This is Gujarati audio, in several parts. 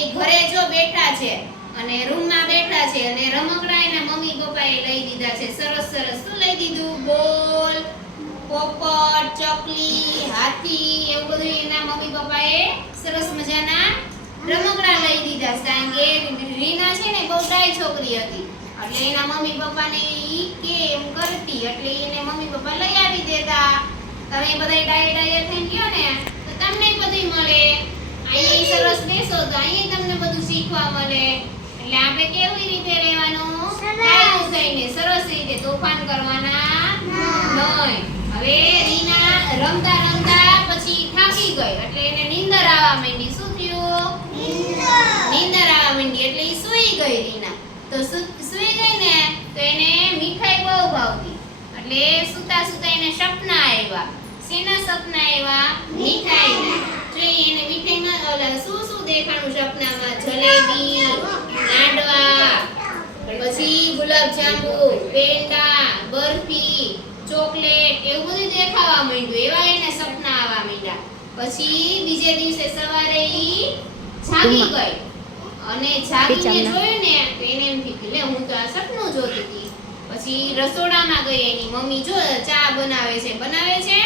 એ ઘરે જો બેઠા છે અને રૂમમાં બેઠા છે અને રમકડા એના મમ્મી પપ્પાએ લઈ દીધા છે. સરસ સરસ. શું લઈ દીધું? બોલ, પોપટ, ચકલી, હાથી, એવું બધું એના મમ્મી પપ્પાએ સરસ મજાના રમકડા લઈ દીધા કારણ રીના છે ને બહુ ડાય છોકરી હતી. એટલે એના મમ્મી પપ્પાને ઈ કે એમ કરતી, એટલે એને મમ્મી પપ્પા લઈ આવી દેતા. તમે બધા ડાય ડાય થઈ ગયો ને, તો તમને બધું મળે. અહીંયા સરસ બેસો તો અહીંયા તમને બધું શીખવા મળે. એટલે આપણે કેવી રીતે રહેવાનું? ડાયું થઈને સરસ રીતે તોફાન કરવાના નહીં. હવે રીના રમતા રમતા પછી થાકી ગઈ એટલે એને નીંદર આવવા માંડી. શું થયું? નીંદર. આવવા માંડી એટલે એ સૂઈ ગઈ રીના. તો સૂઈ ગઈ ને તો એને મીઠાઈ બહુ ભાવતી. એટલે સુતા સુતા એને સપના આવ્યા શેના સપના આવ્યા મીઠાઈના. એને મીઠાઈમાં ઓલા શું શું દેખાણું સપનામાં? જલેબી લાડવા પછી ગુલાબજાંબુ પેંડા બરફી ચોકલેટ એવું બધું દેખાવા માંડ્યું. એવા એને સપના આવવા માંડ્યા. પછી બીજે દિવસે સવારે ઈ જાગી ગઈ. અને જાગીને જોયું ને તો એને એમ થયું લે હું તો આ સપનું જોતી હતી. પછી રસોડામાં ગઈ એની મમ્મી જો ચા બનાવે છે. બનાવે છે?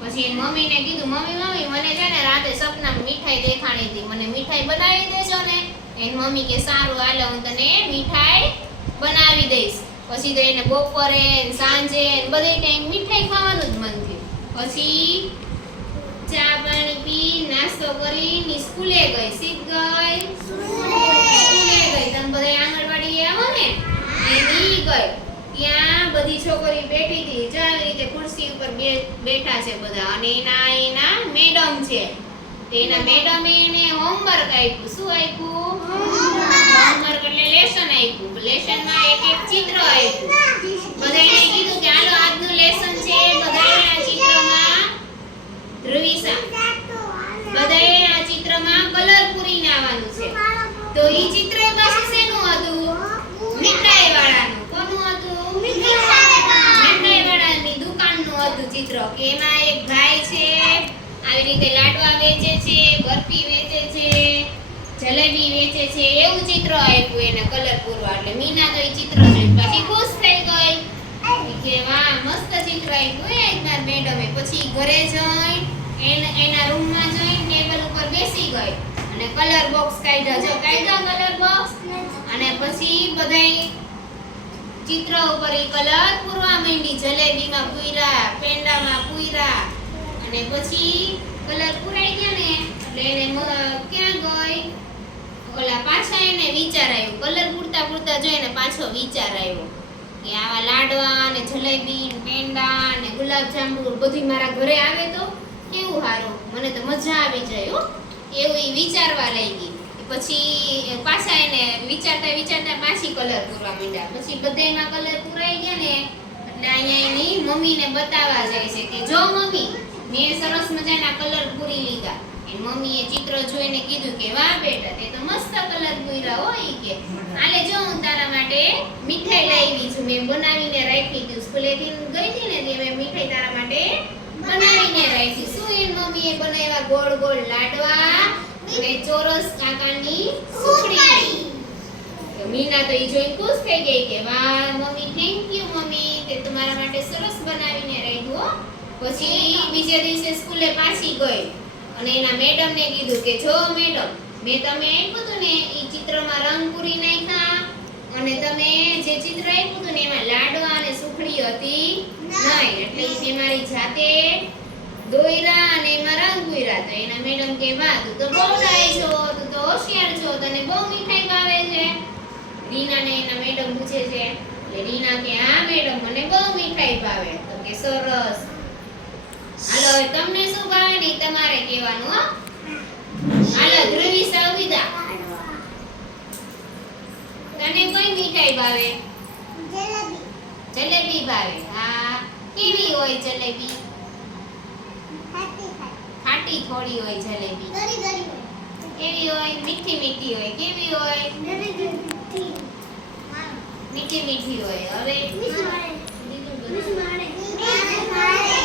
પછી એની મમ્મીને કીધું, મમ્મી મમ્મી, મને છે ને રાતે સપનામાં મીઠાઈ દેખાણી હતી. મને મીઠાઈ બનાવી દેજો ને. એની મમ્મી કે, સારું, હાલો, હું તને મીઠાઈ બનાવી દઈશ. પછી તો એને બપોરે સાંજે બધે ટાઈમ મીઠાઈ ખાવાનું જ મન થયું. પછી ચા પાણી પી, નાસ્તો કરી ની સ્કૂલે ગઈ. શીખ ગઈ સ્કૂલે ગઈ તમે બધા આંગણવાડી આવો ને એની ગઈ ત્યાં બધી છોકરી બેઠી હતી જો આવી રીતે ખુરશી ઉપર બે- બેઠા છે બધા. અને એના એના મેડમ છે. તેના મેડમ એને હોમવર્ક આપ્યું. શું આપ્યું? હોમવર્ક એટલે લેસન આપ્યું. લેસનમાં એક એક ચિત્ર આપ્યું. બધાને કીધું કે હાલો, આજનું લેસન છે. બધાએ આ ચિત્રમાં ધ્રુવિસા. બધાએ આ ચિત્રમાં કલર પૂરીને નાવાનું છે. તો ઈ ચિત્ર પાછું શેનું હતું મીઠાઈ વાળાનું કોનું હતું મીઠાઈ વાળાની દુકાનનું હતું ચિત્ર. કે એમાં એક ભાઈ છે, આવી રીતે લાડવા વેચે છે, બરફી વેચે છે, જલેબી વેચે છે, એવું ચિત્ર આપ્યું એને કલર પૂરવા. એટલે મીના તો એ ચિત્ર જોઈ પછી ખુશ થઈ ગઈ. કે, વાહ, મસ્ત ચિત્ર આપ્યું એ એકવાર મેડમે. પછી ઘરે જઈ, એના એના રૂમમાં જઈ, ટેબલ ઉપર બેસી ગઈ. અને કલર બોક્સ કાઢ્યા જો કાઢ્યા કલર બોક્સ અને પછી બધાય ચિત્ર ઉપર ઈ કલર પૂરવા માંડી જલેબીમાં પૂર્યા પેંડામાં પૂર્યા અને પછી કલર પૂરાઈ ગયા ને, એટલે એને ક્યાં ગઈ? ઓલા પાછા એને વિચાર આવ્યો. કલર પૂરતા પૂરતા જોઈને પાછો વિચાર આવ્યો. કે આવા લાડવા ને જલેબી ને પેંડા ને ગુલાબજાંબુ બધું મારા ઘરે આવે તો કેવું સારું મને તો મજા આવી જાય હો. એવું એ વિચારવા લઈ ગઈ પછી પાછા એને વિચારતા વિચારતા પાછી કલર પૂરવા માંડ્યા. પછી બધાયમાં કલર પૂરાઈ ગયા ને, એટલે અહીંયા એની મમ્મીને બતાવવા જાય છે કે જો મમ્મી મેં સરસ મજાના કલર પૂરી લીધા. એની મમ્મીએ ચિત્ર જોઈને કીધું કે, વાહ બેટા, તે તો મસ્ત કલર પૂર્યા હો કે. આલે જો, હું તારા માટે મીઠાઈ લાવી છું. મેં બનાવીને રાખી હતી સ્કૂલેથી ગઈ હતી ને તે મેં મીઠાઈ તારા માટે બનાવીને રાખી. શું એની મમ્મીએ બનાવ્યા? ગોળ ગોળ લાડવા અને ચોરસ કાકાની સુખડી. મીના તો એ જોઈને ખુશ થઈ ગઈ કે, વાહ, મમ્મી થેન્ક યુ મમ્મી, તે તમારા માટે સરસ બનાવીને રાખ્યું હો. પછી બીજે દિવસે સ્કૂલે પાછી ગઈ અને એના મેડમને કીધું કે, જો મેડમ, મેં તમે આપ્યું હતું ને એ ચિત્રમાં રંગ પૂરી નાખ્યા અને તમે જે ચિત્ર આપ્યું હતું ને, એમાં લાડવા અને સુખડી હતી નહીં. એટલે મેં મારી જાતે દોયરા અને એમાં રંગ પૂર્યા તો એના મેડમ કે, વાહ, તું તો બહુ ડાય છો, તું તો હોશિયાર છો, તને બહુ મીઠાઈ ભાવે છે. રીનાને એના મેડમ પૂછે છે, એટલે રીના કે, હા, મેડમ, મને બહુ મીઠાઈ ભાવે. તો કે, સરસ. હાલો તમને શું ભાવે ને તમારે કહેવાનું હો. હાલો ધ્રુવી સવિતા તને કઈ મીઠાઈ ભાવે? જલેબી ભાવે. હા કેવી હોય જલેબી? ખાટી થોડી હોય જલેબી. કેવી હોય? મીઠી મીઠી હોય. કેવી હોય? મીઠી મીઠી હોય. હવે?